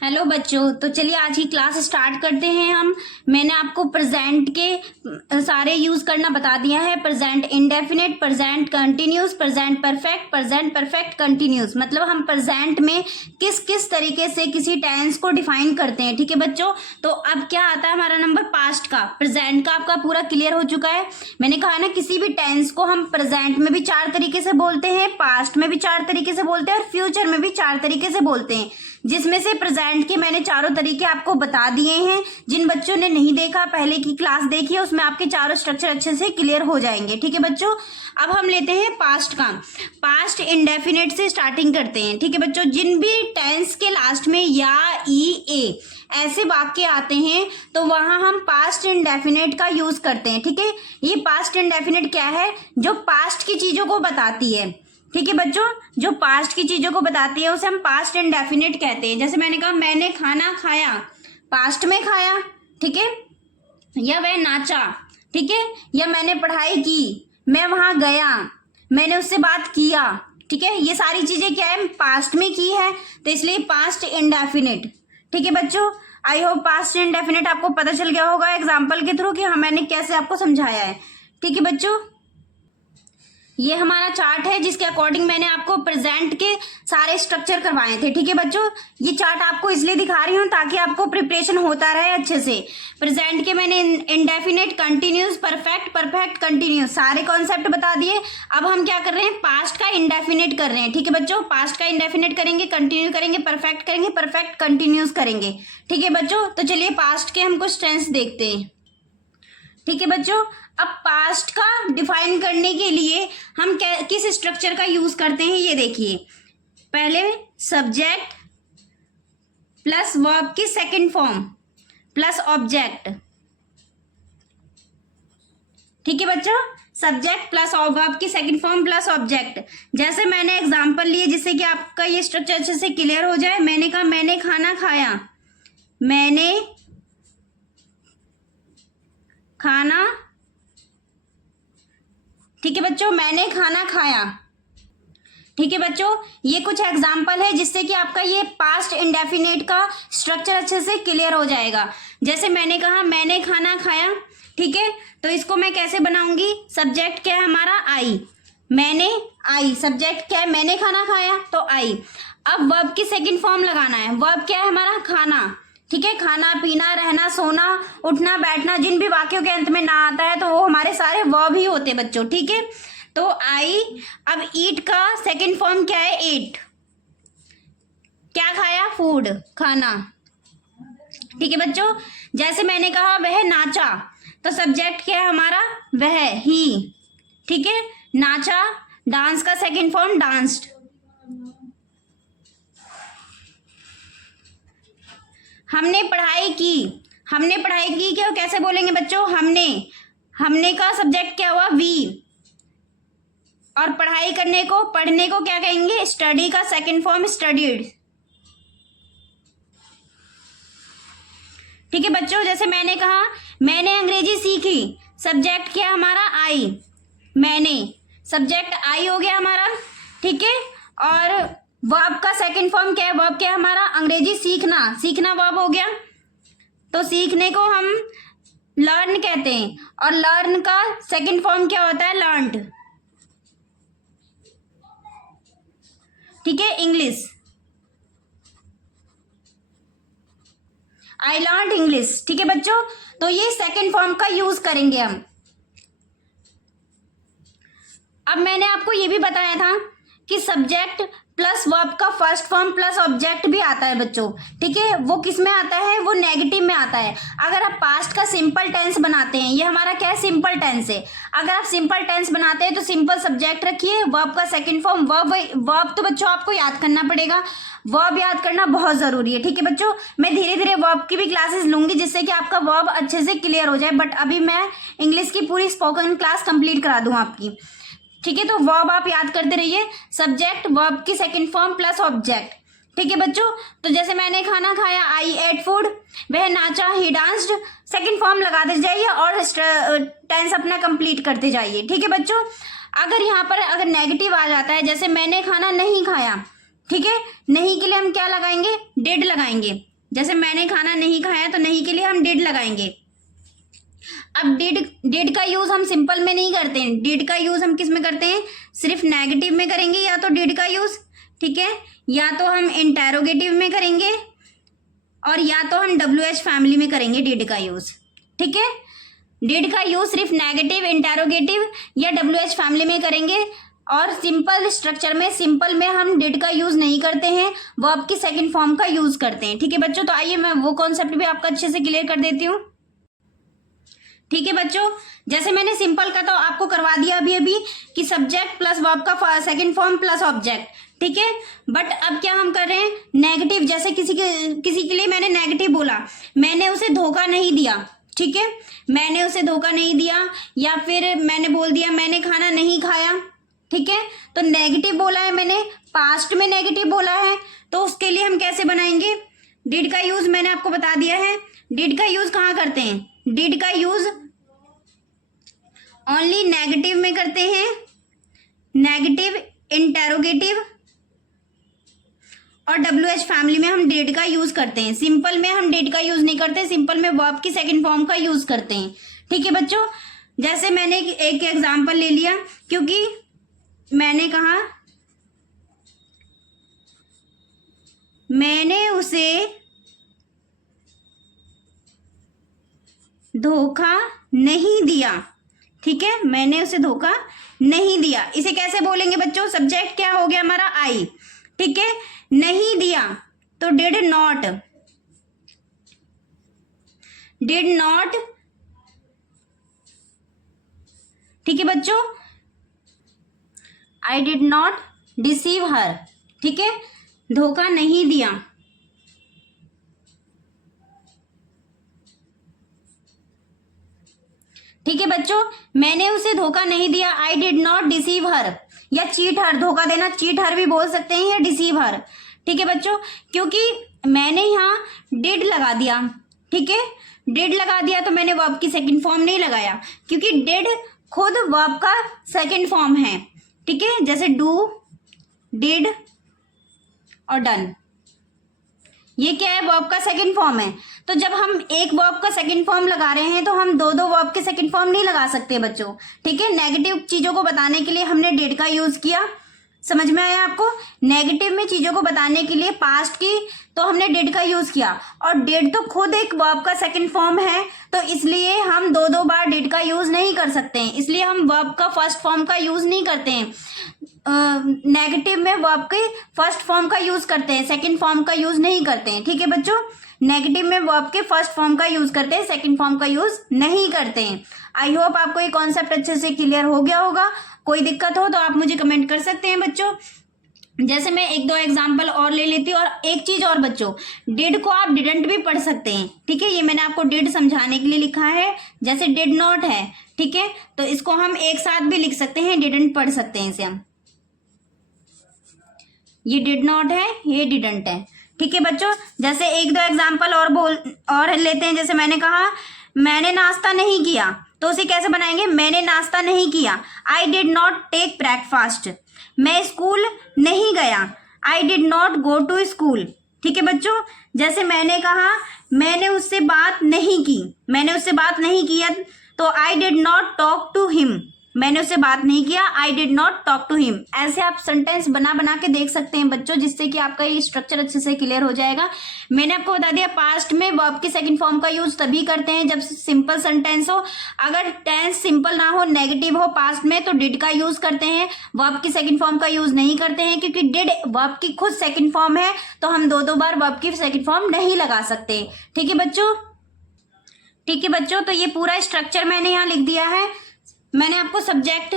Hello बच्चों, तो चलिए आज की क्लास स्टार्ट करते हैं हम। मैंने आपको प्रेजेंट के सारे यूज करना बता दिया है। Present indefinite, present continuous, present perfect, present perfect continuous. मतलब हम प्रेजेंट में किस किस तरीके से किसी टेंस को डिफाइन करते हैं। ठीक है बच्चों, तो अब क्या आता है हमारा नंबर पास्ट का। प्रेजेंट का आपका पूरा क्लियर हो चुका है। मैंने कहा ना किसी भी टेंस को हम प्रेजेंट में भी 4 तरीके से बोलते हैं, पास्ट में भी 4 तरीके से बोलते हैं और फ्यूचर में भी 4 तरीके से बोलते हैं, जिसमें से प्रेजेंट के मैंने चारों तरीके आपको बता दिए हैं। जिन बच्चों ने नहीं देखा, पहले की क्लास देखी है, उसमें आपके चारों स्ट्रक्चर अच्छे से क्लियर हो जाएंगे। ठीक है बच्चों, अब हम लेते हैं पास्ट का। पास्ट इंडेफिनिट से स्टार्टिंग करते हैं। ठीक है बच्चों, जिन भी टेंस के लास्ट में या, ई, ए ऐसे वाक्य आते हैं तो वहां हम पास्ट इंडेफिनिट का यूज करते हैं। ठीक है, ये पास्ट इंडेफिनिट क्या है? जो पास्ट की चीजों को बताती है। ठीक है बच्चों, जो पास्ट की चीजों को बताती है उसे हम पास्ट इंडेफिनिट कहते हैं। जैसे मैंने कहा मैंने खाना खाया, पास्ट में खाया। ठीक है, या वह नाचा। ठीक है, या मैंने पढ़ाई की, मैं वहां गया, मैंने उससे बात किया। ठीक है, ये सारी चीजें क्या है? पास्ट में की है, तो इसलिए पास्ट इंडेफिनिट। ठीक है बच्चों, आई होप पास्ट इंडेफिनिट आपको पता चल गया होगा एग्जाम्पल के थ्रू कि हाँ मैंने कैसे आपको समझाया है। ठीक है बच्चों, ये हमारा चार्ट है जिसके अकॉर्डिंग मैंने आपको प्रेजेंट के सारे स्ट्रक्चर करवाए थे। ठीक है बच्चों, ये चार्ट आपको इसलिए दिखा रही हूँ ताकि आपको प्रिपरेशन होता रहे अच्छे से। प्रेजेंट के मैंने indefinite, continuous, perfect, perfect, continuous सारे कॉन्सेप्ट बता दिए। अब हम क्या कर रहे हैं? पास्ट का इंडेफिनिट कर रहे हैं। ठीक है बच्चों, पास्ट का इंडेफिनिट करेंगे, कंटिन्यू करेंगे, परफेक्ट करेंगे, परफेक्ट कंटिन्यूस करेंगे। ठीक है बच्चों, तो चलिए पास्ट के हम कुछ टेंस देखते हैं। ठीक है बच्चों, अब पास्ट का डिफाइन करने के लिए हम किस स्ट्रक्चर का यूज करते हैं ये देखिए। पहले सब्जेक्ट प्लस वर्ब की सेकंड फॉर्म प्लस ऑब्जेक्ट। ठीक है बच्चों, सब्जेक्ट प्लस वर्ब की सेकंड फॉर्म प्लस ऑब्जेक्ट। जैसे मैंने एग्जांपल लिए जिससे कि आपका ये स्ट्रक्चर अच्छे से क्लियर हो जाए। मैंने कहा मैंने खाना खाया, मैंने खाना। ठीक है बच्चों, मैंने खाना खाया। ठीक है बच्चों, ये कुछ एग्जाम्पल है जिससे कि आपका ये पास्ट इंडेफिनिट का स्ट्रक्चर अच्छे से क्लियर हो जाएगा। जैसे मैंने कहा मैंने खाना खाया। ठीक है, तो इसको मैं कैसे बनाऊंगी? सब्जेक्ट क्या है हमारा? आई। मैंने, आई। सब्जेक्ट क्या है? मैंने खाना खाया, तो आई। अब वर्ब की सेकंड फॉर्म लगाना है। वर्ब क्या है हमारा? खाना। ठीक है, खाना, पीना, रहना, सोना, उठना, बैठना, जिन भी वाक्यों के अंत में ना आता है तो वो हमारे सारे वर्ब ही होते बच्चों। ठीक है, तो आई। अब ईट का सेकंड फॉर्म क्या है? ईट। क्या खाया? फूड, खाना। ठीक है बच्चों, जैसे मैंने कहा वह नाचा, तो सब्जेक्ट क्या है हमारा? वह, ही। ठीक है, नाचा। डांस का सेकंड फॉर्म डांस्ड। हमने पढ़ाई की, हमने पढ़ाई की क्या कैसे बोलेंगे बच्चों? हमने। हमने का सब्जेक्ट क्या हुआ? वी। और पढ़ाई करने को, पढ़ने को क्या कहेंगे? स्टडी का सेकंड फॉर्म स्टडीड। ठीक है बच्चों, जैसे मैंने कहा मैंने अंग्रेजी सीखी, सब्जेक्ट क्या हमारा? आई। मैंने, सब्जेक्ट आई हो गया हमारा। ठीक है, और वर्ब का सेकंड फॉर्म क्या है? वर्ब क्या है हमारा? अंग्रेजी सीखना, सीखना वर्ब हो गया। तो सीखने को हम लर्न कहते हैं, और लर्न का सेकंड फॉर्म क्या होता है? लर्नड। ठीक है, इंग्लिश, आई लर्न इंग्लिश। ठीक है बच्चों, तो ये सेकंड फॉर्म का यूज करेंगे हम। अब मैंने आपको ये भी बताया था कि सब्जेक्ट प्लस वर्ब का फर्स्ट फॉर्म प्लस ऑब्जेक्ट भी आता है बच्चों। ठीक है, वो किस में आता है? वो नेगेटिव में आता है। अगर आप पास्ट का सिंपल टेंस बनाते हैं, ये हमारा क्या है? सिंपल टेंस है। अगर आप सिंपल टेंस बनाते हैं तो सिंपल सब्जेक्ट रखिए, वर्ब का सेकंड फॉर्म वर्ब। वर्ब तो बच्चों आपको याद करना पड़ेगा, वर्ब याद करना बहुत जरूरी है। ठीक है बच्चों, मैं धीरे धीरे वर्ब की भी क्लासेस लूंगी जिससे कि आपका वर्ब अच्छे से क्लियर हो जाए, बट अभी मैं इंग्लिश की पूरी स्पोकन क्लास कंप्लीट करा दूं आपकी। ठीक है, तो वर्ब आप याद करते रहिए, सब्जेक्ट, वर्ब की सेकंड फॉर्म प्लस ऑब्जेक्ट। ठीक है बच्चों, तो जैसे मैंने खाना खाया, आई एट फूड। वह नाचा, ही डांस्ड। सेकंड फॉर्म लगाते जाइए और टेंस अपना कंप्लीट करते जाइए। ठीक है बच्चों, अगर यहाँ पर अगर नेगेटिव आ जाता है, जैसे मैंने खाना नहीं खाया, ठीक है, नहीं के लिए हम क्या लगाएंगे? डिड लगाएंगे। जैसे मैंने खाना नहीं खाया तो नहीं के लिए हम डिड लगाएंगे। अब डिड का यूज हम सिंपल में नहीं करते हैं, डिड का यूज हम किस में करते हैं, सिर्फ नेगेटिव में करेंगे या तो डिड का यूज, ठीक है, या तो हम इंटेरोगेटिव में करेंगे और या तो हम WH फैमिली में करेंगे डिड का यूज, ठीक है। डिड का यूज सिर्फ नेगेटिव, इंटेरोगेटिव या WH फैमिली में करेंगे और सिंपल स्ट्रक्चर में, सिंपल में हम डिड का यूज नहीं करते हैं, वर्ब की सेकंड फॉर्म का यूज करते हैं, ठीक है बच्चों। तो आइए मैं वो कॉन्सेप्ट भी आपका अच्छे से क्लियर कर देती हूँ, ठीक है बच्चों। जैसे मैंने सिंपल का तो आपको करवा दिया अभी अभी कि सब्जेक्ट प्लस वर्ब का सेकंड फॉर्म प्लस ऑब्जेक्ट, ठीक है। बट अब क्या हम कर रहे हैं, नेगेटिव, जैसे किसी के लिए मैंने नेगेटिव बोला, मैंने उसे धोखा नहीं दिया, ठीक है, मैंने उसे धोखा नहीं दिया, या फिर मैंने बोल दिया मैंने खाना नहीं खाया, ठीक है। तो नेगेटिव बोला है मैंने, पास्ट में नेगेटिव बोला है, तो उसके लिए हम कैसे बनाएंगे, डिड का यूज मैंने आपको बता दिया है। डिड का यूज कहाँ करते हैं, डिड का यूज ओनली नेगेटिव में करते हैं, नेगेटिव, इंटेरोगेटिव और WH फैमिली में हम डिड का यूज करते हैं। सिंपल में हम डिड का यूज नहीं करते, सिंपल में वर्ब की सेकंड फॉर्म का यूज करते हैं, ठीक है बच्चों। जैसे मैंने एक एग्जांपल ले लिया, क्योंकि मैंने कहा मैंने उसे धोखा नहीं दिया, ठीक है, मैंने उसे धोखा नहीं दिया। इसे कैसे बोलेंगे बच्चों, सब्जेक्ट क्या हो गया हमारा, आई, ठीक है, नहीं दिया तो डिड नॉट, डिड नॉट, ठीक है बच्चों, आई डिड नॉट डिसीव हर, ठीक है, धोखा नहीं दिया, ठीक है बच्चों, मैंने उसे धोखा नहीं दिया, आई डिड नॉट डिसीव हर, या चीट हर, धोखा देना चीट हर भी बोल सकते हैं या डिसीव हर, ठीक है बच्चों। क्योंकि मैंने यहाँ डिड लगा दिया, ठीक है, डिड लगा दिया तो मैंने वर्ब की सेकंड फॉर्म नहीं लगाया, क्योंकि डिड खुद वर्ब का सेकंड फॉर्म है, ठीक है, जैसे डू, डिड और डन, ये क्या है, वर्ब का सेकंड फॉर्म है। तो जब हम एक वर्ब का सेकंड फॉर्म लगा रहे हैं तो हम दो वर्ब के सेकंड फॉर्म नहीं लगा सकते बच्चों, ठीक है। नेगेटिव चीजों को बताने के लिए हमने डिड का यूज किया, समझ में आया आपको, नेगेटिव में चीजों को बताने के लिए पास्ट की तो हमने डिड का यूज किया, और डिड तो खुद एक वर्ब का सेकंड फॉर्म है, तो इसलिए हम दो बार डिड का यूज नहीं कर सकते हैं, इसलिए हम वर्ब का फर्स्ट फॉर्म का यूज नहीं करते हैं। नेगेटिव में वर्ब के फर्स्ट फॉर्म का यूज करते हैं, सेकंड फॉर्म का यूज नहीं करते हैं, ठीक है बच्चों। नेगेटिव में वर्ब के फर्स्ट फॉर्म का यूज करते हैं, सेकंड फॉर्म का यूज नहीं करते हैं। आई होप आपको ये कॉन्सेप्ट अच्छे से क्लियर हो गया होगा। कोई दिक्कत हो तो आप मुझे कमेंट कर सकते हैं बच्चों। जैसे मैं एक दो एग्जाम्पल और ले लेती हूँ। और एक चीज और बच्चों, डिड को आप डिडंट भी पढ़ सकते हैं, ठीक है, ये मैंने आपको डिड समझाने के लिए लिखा है। जैसे डिड नॉट है, ठीक है, तो इसको हम एक साथ भी लिख सकते हैं, डिडंट पढ़ सकते हैं इसे हम, ये डिड नॉट है, ये डिडंट है, ठीक है बच्चों। जैसे एक दो एग्जाम्पल और लेते हैं। जैसे मैंने कहा मैंने नाश्ता नहीं किया, तो उसे कैसे बनाएंगे, मैंने नाश्ता नहीं किया, I did not take breakfast. मैं स्कूल नहीं गया, I did not go to school, ठीक है बच्चों। जैसे मैंने कहा मैंने उससे बात नहीं की, मैंने उससे बात नहीं किया, तो I did not talk to him, मैंने उससे बात नहीं किया, I did not talk to him. ऐसे आप सेंटेंस बना के देख सकते हैं बच्चों, जिससे कि आपका ये स्ट्रक्चर अच्छे से क्लियर हो जाएगा। मैंने आपको बता दिया पास्ट में वर्ब की सेकंड फॉर्म का यूज तभी करते हैं जब सिंपल सेंटेंस हो। अगर टेंस सिंपल ना हो, नेगेटिव हो पास्ट में, तो डिड का यूज करते हैं, वर्ब की सेकंड फॉर्म का यूज नहीं करते हैं, क्योंकि डिड वर्ब की खुद सेकंड फॉर्म है, तो हम दो बार वर्ब की सेकंड फॉर्म नहीं लगा सकते, ठीक है बच्चों। ठीक है बच्चों, तो ये पूरा स्ट्रक्चर मैंने यहाँ लिख दिया है। मैंने आपको सब्जेक्ट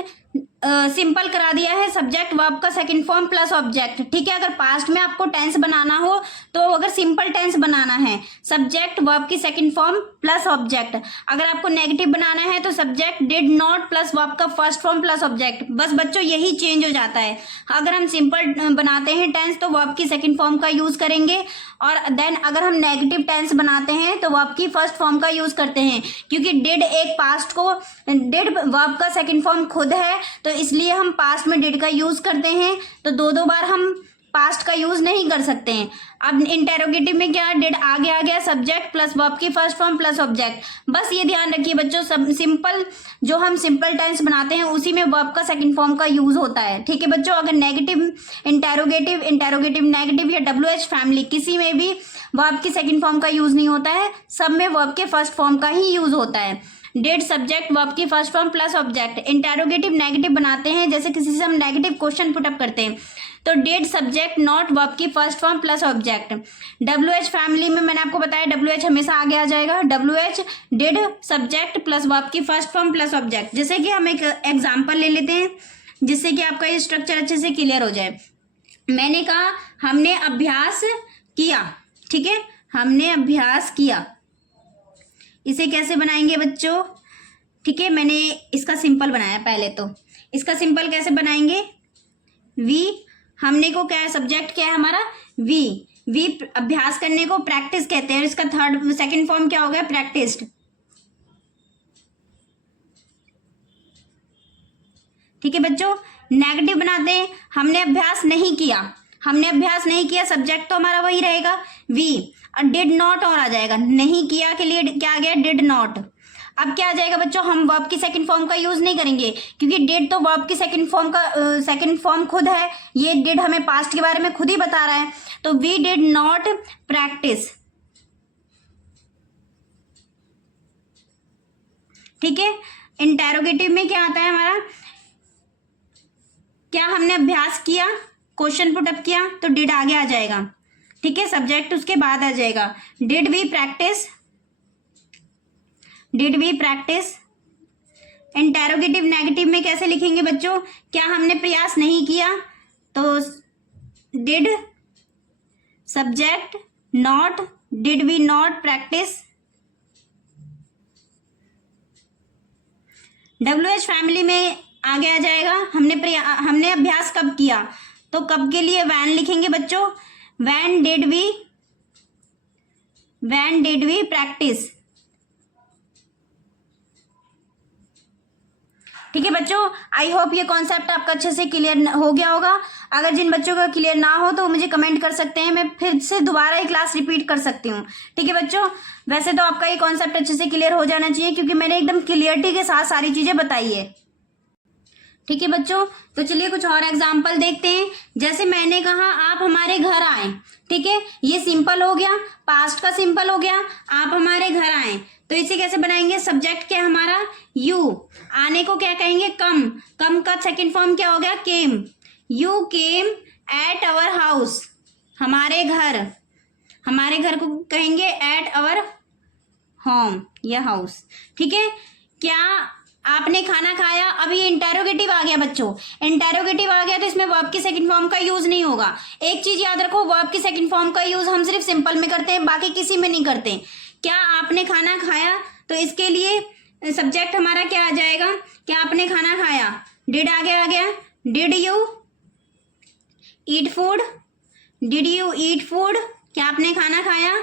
सिंपल करा दिया है, सब्जेक्ट वर्ब का सेकंड फॉर्म प्लस ऑब्जेक्ट, ठीक है। अगर पास्ट में आपको टेंस बनाना हो, तो अगर सिंपल टेंस बनाना है, सब्जेक्ट वर्ब की सेकंड फॉर्म प्लस ऑब्जेक्ट। अगर आपको नेगेटिव बनाना है तो subject did not plus verb का फर्स्ट फॉर्म प्लस ऑब्जेक्ट। बस बच्चों यही चेंज हो जाता है। अगर हम सिंपल बनाते हैं टेंस तो वर्ब की सेकंड फॉर्म का यूज करेंगे, और देन अगर हम नेगेटिव टेंस बनाते हैं तो वर्ब की फर्स्ट फॉर्म का यूज करते हैं, क्योंकि डिड एक पास्ट को, डिड वर्ब का सेकंड फॉर्म खुद है, तो इसलिए हम पास्ट में डिड का यूज करते हैं। तो दो बार हम पास्ट का यूज नहीं कर सकते हैं। अब इंटेरोगेटिव में क्या, डिड आगे आ गया, सब्जेक्ट प्लस वर्ब की फर्स्ट फॉर्म प्लस ऑब्जेक्ट। बस ये ध्यान रखिए बच्चों, सब सिंपल जो हम सिंपल टेंस बनाते हैं उसी में वर्ब का सेकंड फॉर्म का यूज होता है। ठीक है बच्चों, अगर नेगेटिव इंटेरोगेटिव नेगेटिव या WH फैमिली किसी में भी वर्ब की सेकंड फॉर्म का यूज नहीं होता है, सब में वर्ब के फर्स्ट फॉर्म का ही यूज होता है। डिड सब्जेक्ट वर्ब की first form plus object. Interrogative negative बनाते हैं, जैसे किसी से हम नेगेटिव क्वेश्चन पुटअप करते हैं तो डिड सब्जेक्ट नॉट वर्ब की first form plus object. WH family में मैंने आपको बताया WH हमेशा आगे आ जाएगा। WH did subject plus verb की फर्स्ट फॉर्म प्लस ऑब्जेक्ट। जैसे कि हम एक एग्जांपल ले लेते हैं जिससे कि आपका ये स्ट्रक्चर अच्छे से क्लियर हो जाए। मैंने कहा हमने अभ्यास किया, ठीक है, हमने अभ्यास किया। इसे कैसे बनाएंगे बच्चों, ठीक है, मैंने इसका सिंपल बनाया पहले। तो इसका सिंपल कैसे बनाएंगे, वी, हमने को क्या है, सब्जेक्ट क्या है हमारा, वी अभ्यास करने को प्रैक्टिस कहते हैं, और इसका सेकंड फॉर्म क्या हो गया, प्रैक्टिस्ड। ठीक है बच्चों, नेगेटिव बनाते हैं, हमने अभ्यास नहीं किया, सब्जेक्ट तो हमारा वही रहेगा वी, और डिड नॉट और आ जाएगा, नहीं किया के लिए क्या आ गया, डिड नॉट। अब क्या आ जाएगा बच्चों, हम वर्ब की सेकंड फॉर्म का यूज नहीं करेंगे क्योंकि डिड तो वर्ब की सेकंड फॉर्म खुद है, ये डिड हमें पास्ट के बारे में खुद ही बता रहा है। तो वी डिड नॉट प्रैक्टिस, ठीक है। इंटेरोगेटिव में क्या आता है हमारा, क्या हमने अभ्यास किया, क्वेश्चन पुटअप किया तो डिड आगे आ जाएगा, ठीक है, सब्जेक्ट उसके बाद आ जाएगा। Did we practise. Interrogative negative में कैसे लिखेंगे बच्चों, क्या हमने प्रयास नहीं किया तो did subject not, did we not practise. WH family में आगे आ जाएगा, हमने अभ्यास कब किया, तो कब के लिए वैन लिखेंगे बच्चों, वैन डिड वी प्रैक्टिस। ठीक है बच्चों, आई होप ये कॉन्सेप्ट आपका अच्छे से क्लियर हो गया होगा। अगर जिन बच्चों का क्लियर ना हो तो मुझे कमेंट कर सकते हैं, मैं फिर से दोबारा ये क्लास रिपीट कर सकती हूँ। ठीक है बच्चों, वैसे तो आपका ये कॉन्सेप्ट अच्छे से क्लियर हो जाना चाहिए क्योंकि मैंने एकदम क्लियरिटी के साथ सारी चीजें बताई है। ठीक है बच्चों, तो चलिए कुछ और एग्जाम्पल देखते हैं। जैसे मैंने कहा आप हमारे घर आए, ठीक है, ये सिंपल हो गया, पास्ट का सिंपल हो गया, आप हमारे घर आए। तो इसे कैसे बनाएंगे, सब्जेक्ट क्या हमारा यू, आने को क्या कहेंगे, कम का सेकंड फॉर्म क्या हो गया, came. You came at our house, हमारे घर को कहेंगे एट आवर होम या हाउस। ठीक है, क्या आपने खाना खाया, अभी इंटेरोगेटिव आ गया बच्चों, इंटेरोगेटिव आ गया तो इसमें वर्ब की सेकंड फॉर्म का यूज नहीं होगा। एक चीज याद रखो, वर्ब की सेकंड फॉर्म का यूज हम सिर्फ सिंपल में करते हैं, बाकी किसी में नहीं करते। क्या आपने खाना खाया, तो इसके लिए सब्जेक्ट हमारा क्या आ जाएगा, क्या आपने खाना खाया, डिड आगे आ गया, डिड यू ईट फूड, क्या आपने खाना खाया।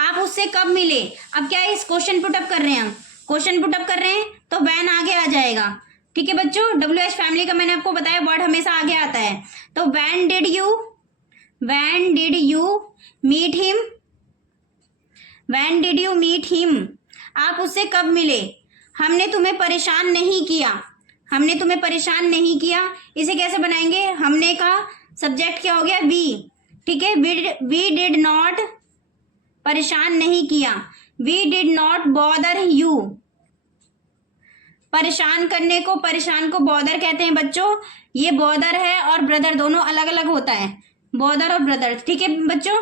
आप उससे कब मिले, अब क्या इस क्वेश्चन पुटअप कर रहे हैं, तो वैन आगे आ जाएगा। ठीक है बच्चों, WH फैमिली का मैंने आपको बताया वर्ड हमेशा आगे आता है। तो when did you meet him, आप उससे कब मिले। हमने तुम्हें परेशान नहीं किया, इसे कैसे बनाएंगे, हमने का सब्जेक्ट क्या हो गया वी, ठीक है, वी डिड नॉट, परेशान नहीं किया, we did not bother you. परेशान को बॉदर कहते हैं बच्चों, ये बॉदर है और ब्रदर दोनों अलग अलग होता है, बॉदर और ब्रदर। ठीक है बच्चों,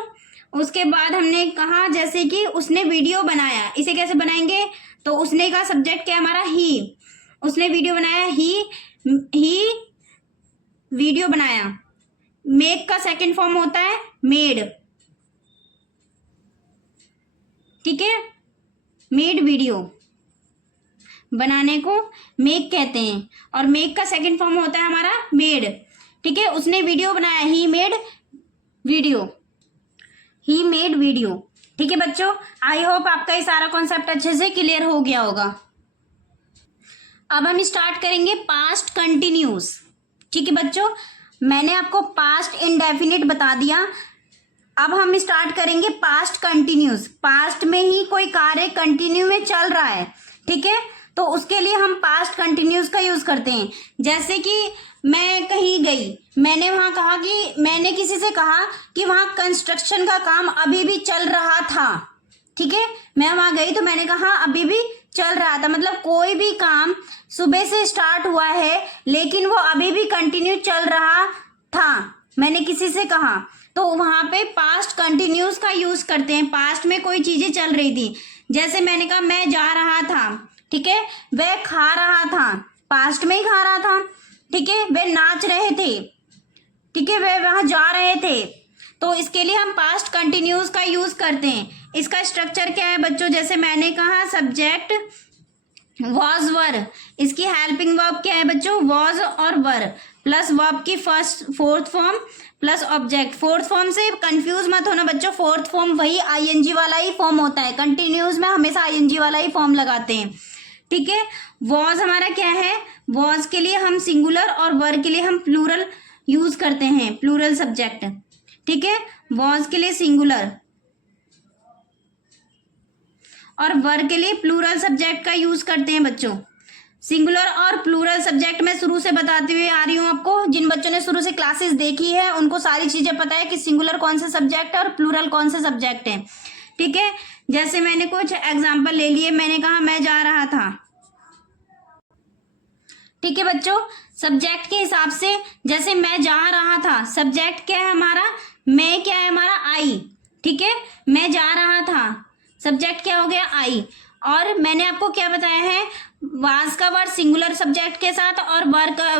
उसके बाद हमने कहा जैसे कि उसने वीडियो बनाया, इसे कैसे बनाएंगे, तो उसने का सब्जेक्ट क्या हमारा ही, उसने वीडियो बनाया, ही वीडियो बनाया। मेक का सेकंड फॉर्म होता है मेड, ठीक है, मेड वीडियो, बनाने को मेक कहते हैं, और मेक का सेकंड फॉर्म होता है हमारा मेड। ठीक है, उसने वीडियो बनाया, ही मेड वीडियो। ठीक है बच्चों, आई होप आपका ये सारा कॉन्सेप्ट अच्छे से क्लियर हो गया होगा। अब हम स्टार्ट करेंगे पास्ट कंटिन्यूस। ठीक है बच्चों, मैंने आपको पास्ट इंडेफिनिट बता दिया। अब हम स्टार्ट करेंगे पास्ट कंटिन्यूस। पास्ट में ही कोई कार्य कंटिन्यू में चल रहा है, ठीक है, तो उसके लिए हम पास्ट कंटिन्यूस का यूज करते हैं। जैसे कि मैं कहीं गई, मैंने वहां कहा कि मैंने किसी से कहा कि वहां कंस्ट्रक्शन का काम अभी भी चल रहा था, ठीक है, मैं वहां गई तो मैंने कहा अभी भी चल रहा था, मतलब कोई भी काम सुबह से स्टार्ट हुआ है लेकिन वो अभी भी कंटिन्यू चल रहा था, मैंने किसी से कहा, तो वहां पे पास्ट कंटिन्यूस का यूज करते हैं। पास्ट में कोई चीजें चल रही थी, जैसे मैंने कहा मैं जा रहा था, ठीक है, वह खा रहा था, पास्ट में ही खा रहा था, ठीक है, वे नाच रहे थे, ठीक है, वे वहां जा रहे थे, तो इसके लिए हम पास्ट कंटिन्यूस का यूज करते हैं। इसका स्ट्रक्चर क्या है बच्चों, जैसे मैंने कहा सब्जेक्ट वॉज वर, इसकी हेल्पिंग वर्ब क्या है बच्चों, वॉज और वर प्लस वर्ब की fourth form plus object. Fourth form से कंफ्यूज मत होना बच्चों, फोर्थ फॉर्म वही आईएनजी वाला ही फॉर्म होता है, कंटिन्यूस में हमेशा आईएनजी वाला ही फॉर्म लगाते हैं, ठीक है। वॉज हमारा क्या है, वॉज के लिए हम सिंगुलर और वर के लिए हम प्लूरल यूज करते हैं, प्लूरल सब्जेक्ट, ठीक है, वॉज के लिए सिंगुलर और वर के लिए प्लूरल सब्जेक्ट का यूज करते हैं बच्चों। सिंगुलर और प्लूरल सब्जेक्ट मैं शुरू से बताती हुई आ रही हूँ आपको, जिन बच्चों ने शुरू से क्लासेस देखी है उनको सारी चीजें पता है कि सिंगुलर कौन से सब्जेक्ट है और प्लूरल कौन से सब्जेक्ट है, ठीक है। जैसे मैंने कुछ एग्जाम्पल ले लिए, मैंने कहा मैं जा रहा था, ठीक है बच्चों, सब्जेक्ट के हिसाब से, जैसे मैं जा रहा था, सब्जेक्ट क्या है हमारा, मैं क्या है हमारा, आई, ठीक है, मैं जा रहा था, सब्जेक्ट क्या हो गया, आई। और मैंने आपको क्या बताया है, वाज का वर्ड सिंगुलर सब्जेक्ट के साथ और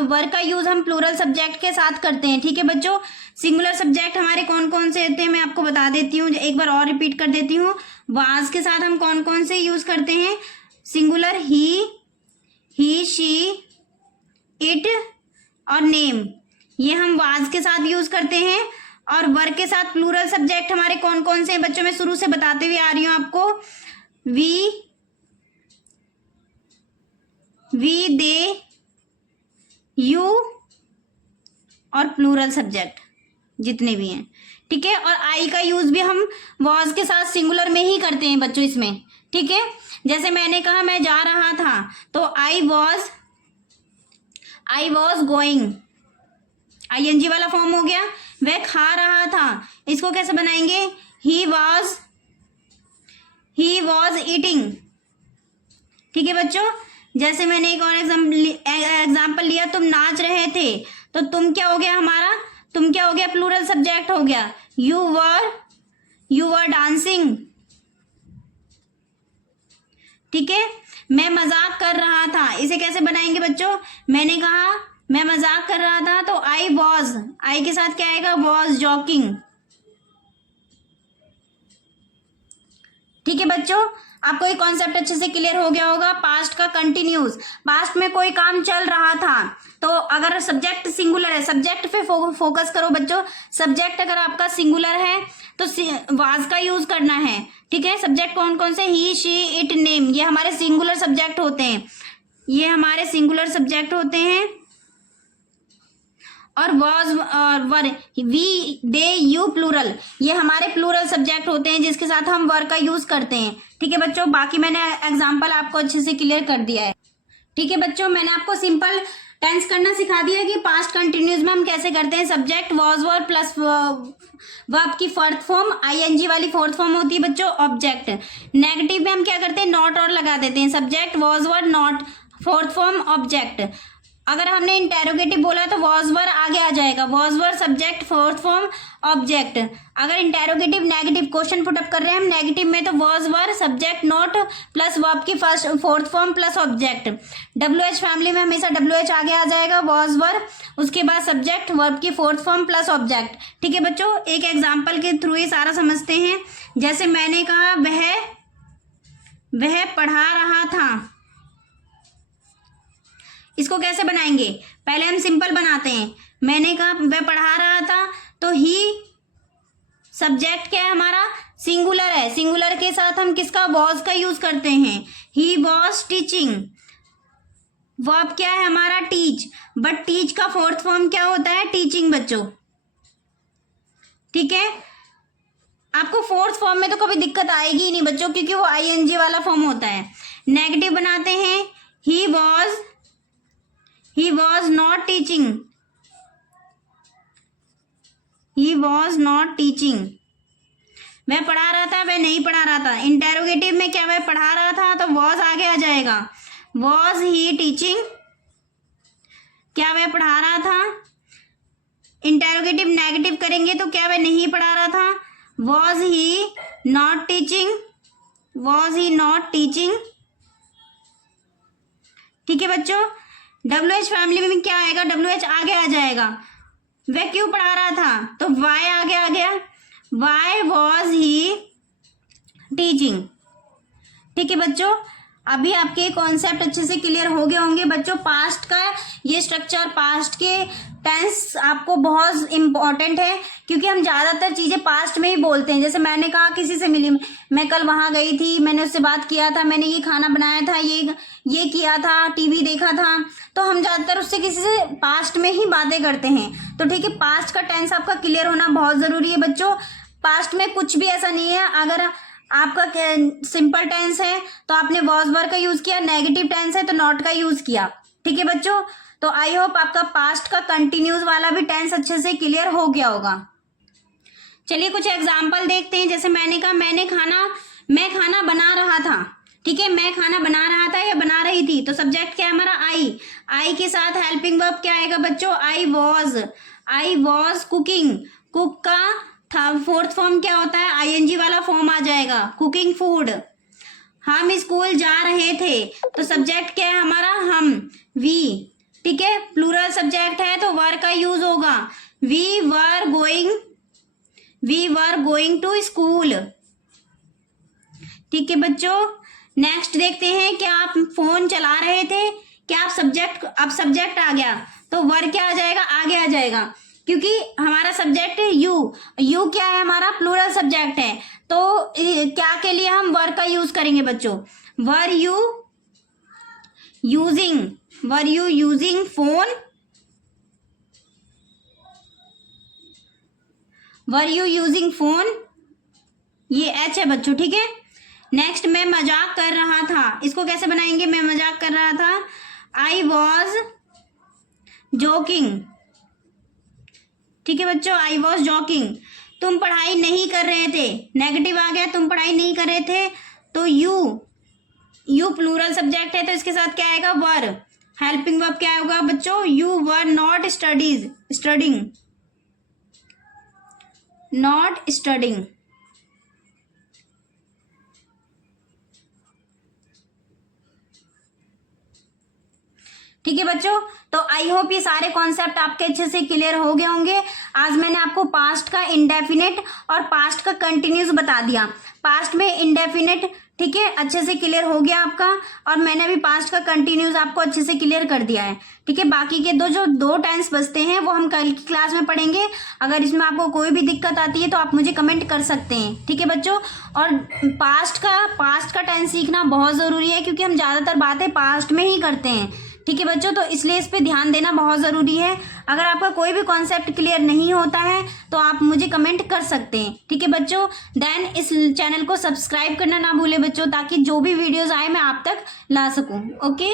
वर का यूज हम प्लूरल सब्जेक्ट के साथ करते हैं, ठीक है बच्चों। सिंगुलर सब्जेक्ट हमारे कौन कौन से होते हैं मैं आपको बता देती हूँ, एक बार और रिपीट कर देती हूँ। वाज के साथ हम कौन कौन से यूज करते हैं, सिंगुलर ही शी इट और नेम, ये हम वाज के साथ यूज करते हैं। और वर के साथ प्लूरल सब्जेक्ट हमारे कौन कौन से हैं बच्चों, मैं शुरू से बताते हुए आ रही हूँ आपको, वी दे यू और प्लूरल सब्जेक्ट जितने भी हैं, ठीक है। और आई का यूज भी हम वॉज के साथ सिंगुलर में ही करते हैं बच्चों इसमें, ठीक है। जैसे मैंने कहा मैं जा रहा था, तो आई वॉज गोइंग, आईएनजी वाला फॉर्म हो गया। वह खा रहा था, इसको कैसे बनाएंगे, ही वॉज ईटिंग, ठीक है बच्चों। जैसे मैंने एक और एग्जाम्पल लिया, तुम नाच रहे थे, तो तुम क्या हो गया हमारा, तुम क्या हो गया, प्लूरल सब्जेक्ट हो गया, यू वर डांसिंग, ठीक है। मैं मजाक कर रहा था, इसे कैसे बनाएंगे बच्चों, मैंने कहा मैं मजाक कर रहा था, तो आई के साथ क्या आएगा, वॉज जॉकिंग, ठीक है बच्चों। आपको ये कॉन्सेप्ट अच्छे से क्लियर हो गया होगा। पास्ट का कंटिन्यूस, पास्ट में कोई काम चल रहा था, तो अगर सब्जेक्ट सिंगुलर है, सब्जेक्ट पे फोकस करो बच्चों, सब्जेक्ट अगर आपका सिंगुलर है तो वाज का यूज करना है, ठीक है। सब्जेक्ट कौन कौन से, ही शी इट नेम, ये हमारे सिंगुलर सब्जेक्ट होते हैं, ये हमारे सिंगुलर सब्जेक्ट होते हैं। और वॉज और वर, वी दे यू प्लूरल, ये हमारे प्लूरल सब्जेक्ट होते हैं जिसके साथ हम वर का यूज करते हैं, ठीक है बच्चों। बाकी मैंने एग्जांपल आपको अच्छे से क्लियर कर दिया है, ठीक है बच्चों। मैंने आपको सिंपल टेंस करना सिखा दिया कि पास्ट कंटिन्यूस में हम कैसे करते हैं। Subject was were plus verb की फोर्थ फॉर्म, आईएनजी वाली फोर्थ फॉर्म होती है बच्चों, ऑब्जेक्ट। नेगेटिव में हम क्या करते हैं, नॉट और लगा देते हैं, subject was were not fourth form object. अगर हमने इंटेरोगेटिव बोला तो वॉज वर आगे आ जाएगा, was were subject fourth form object. अगर इंटेरोगेटिव नेगेटिव क्वेश्चन पुटअप कर रहे हैं हम नेगेटिव में, तो was were subject not plus verb की fourth form plus object. WH family में हमेशा WH आगे आ जाएगा, वॉज वर, उसके बाद सब्जेक्ट वर्ब की फोर्थ फॉर्म प्लस ऑब्जेक्ट, ठीक है बच्चों। एक एग्जाम्पल के थ्रू ही सारा समझते हैं। जैसे मैंने कहा वह पढ़ा रहा था, इसको कैसे बनाएंगे, पहले हम सिंपल बनाते हैं। मैंने कहा वह पढ़ा रहा था, तो ही सब्जेक्ट क्या है हमारा, सिंगुलर है, सिंगुलर के साथ हम किसका, वॉज का यूज करते हैं, ही वॉज टीचिंग, वर्ब क्या है हमारा? टीच। बट टीच का फोर्थ फॉर्म क्या होता है? टीचिंग बच्चों। ठीक है, आपको फोर्थ फॉर्म में तो कभी दिक्कत आएगी ही नहीं बच्चों, क्योंकि वो आईएनजी वाला फॉर्म होता है। नेगेटिव बनाते हैं, he was not teaching, he was not teaching, वह पढ़ा रहा था, वह नहीं पढ़ा रहा था। इंटेरोगेटिव में क्या वह पढ़ा रहा था, तो वॉज आगे आ जाएगा। वॉज ही टीचिंग, क्या वह पढ़ा रहा था। इंटेरोगेटिव नेगेटिव करेंगे तो क्या वह नहीं पढ़ा रहा था। Was he not teaching, was he not teaching. ठीक है बच्चों, WH फैमिली में क्या आएगा? WH आगे आ जाएगा। वह क्यों पढ़ा रहा था, तो वाई आगे आ गया। Why was he teaching. ठीक है बच्चों, अभी आपके कॉन्सेप्ट अच्छे से क्लियर हो गए होंगे बच्चों। पास्ट का ये स्ट्रक्चर, पास्ट के टेंस आपको बहुत इंपॉर्टेंट है, क्योंकि हम ज़्यादातर चीज़ें पास्ट में ही बोलते हैं। जैसे मैंने कहा किसी से मिली, मैं कल वहाँ गई थी, मैंने उससे बात किया था, मैंने ये खाना बनाया था, ये किया था, टीवी देखा था, तो हम ज़्यादातर उससे किसी से पास्ट में ही बातें करते हैं। तो ठीक है, पास्ट का टेंस आपका क्लियर होना बहुत ज़रूरी है बच्चों। पास्ट में कुछ भी ऐसा नहीं है, अगर आपका सिंपल टेंस है तो आपने वॉज वर का यूज किया, नेगेटिव टेंस है तो नॉट का यूज किया। ठीक है बच्चों, तो आई होप आपका पास्ट का कंटिन्यूस वाला भी टेंस अच्छे से क्लियर हो गया होगा। चलिए कुछ एग्जांपल देखते हैं। जैसे मैंने कहा मैं खाना बना रहा था। ठीक है, मैं खाना बना रहा था या बना रही थी, तो सब्जेक्ट क्या है हमारा? आई के साथ हेल्पिंग वर्ब क्या आएगा बच्चों? I was cooking. कुक का फोर्थ फॉर्म क्या होता है? आईएनजी वाला फॉर्म आ जाएगा, कुकिंग फूड। हम स्कूल जा रहे थे, तो सब्जेक्ट क्या है हमारा? हम, वी। ठीक है, प्लूरल सब्जेक्ट है तो वर का यूज होगा। We were going to school. ठीक है बच्चों, नेक्स्ट देखते हैं। क्या आप फोन चला रहे थे? क्या आप अब सब्जेक्ट आ गया तो वर क्या आ जाएगा? आगे आ जाएगा, क्योंकि हमारा सब्जेक्ट है यू क्या है हमारा? प्लूरल सब्जेक्ट है, तो क्या के लिए हम वर का यूज करेंगे बच्चों? Were you using phone? Were you using phone, ये एच है बच्चों। ठीक है, नेक्स्ट मैं मजाक कर रहा था, इसको कैसे बनाएंगे? मैं मजाक कर रहा था, आई वॉज जोकिंग। ठीक है बच्चों, आई वॉज जॉकिंग। तुम पढ़ाई नहीं कर रहे थे, नेगेटिव आ गया, तुम पढ़ाई नहीं कर रहे थे, तो यू प्लूरल सब्जेक्ट है तो इसके साथ क्या आएगा? वर। हेल्पिंग वर्ब क्या होगा बच्चों? You were not studying. ठीक है बच्चों, तो आई होप ये सारे कॉन्सेप्ट आपके अच्छे से क्लियर हो गए होंगे। आज मैंने आपको पास्ट का इंडेफिनिट और पास्ट का कंटिन्यूस बता दिया। पास्ट में इंडेफिनिट, ठीक है, अच्छे से क्लियर हो गया आपका, और मैंने अभी पास्ट का कंटिन्यूस आपको अच्छे से क्लियर कर दिया है। ठीक है, बाकी के जो दो टेंस बचते हैं वो हम कल की क्लास में पढ़ेंगे। अगर इसमें आपको कोई भी दिक्कत आती है तो आप मुझे कमेंट कर सकते हैं। ठीक है बच्चों, और पास्ट का टेंस सीखना बहुत ज़रूरी है, क्योंकि हम ज़्यादातर बातें पास्ट में ही करते हैं। ठीक है बच्चों, तो इसलिए इस पे ध्यान देना बहुत ज़रूरी है। अगर आपका कोई भी कॉन्सेप्ट क्लियर नहीं होता है तो आप मुझे कमेंट कर सकते हैं। ठीक है बच्चों, देन इस चैनल को सब्सक्राइब करना ना भूलें बच्चों, ताकि जो भी वीडियोस आए मैं आप तक ला सकूं। ओके।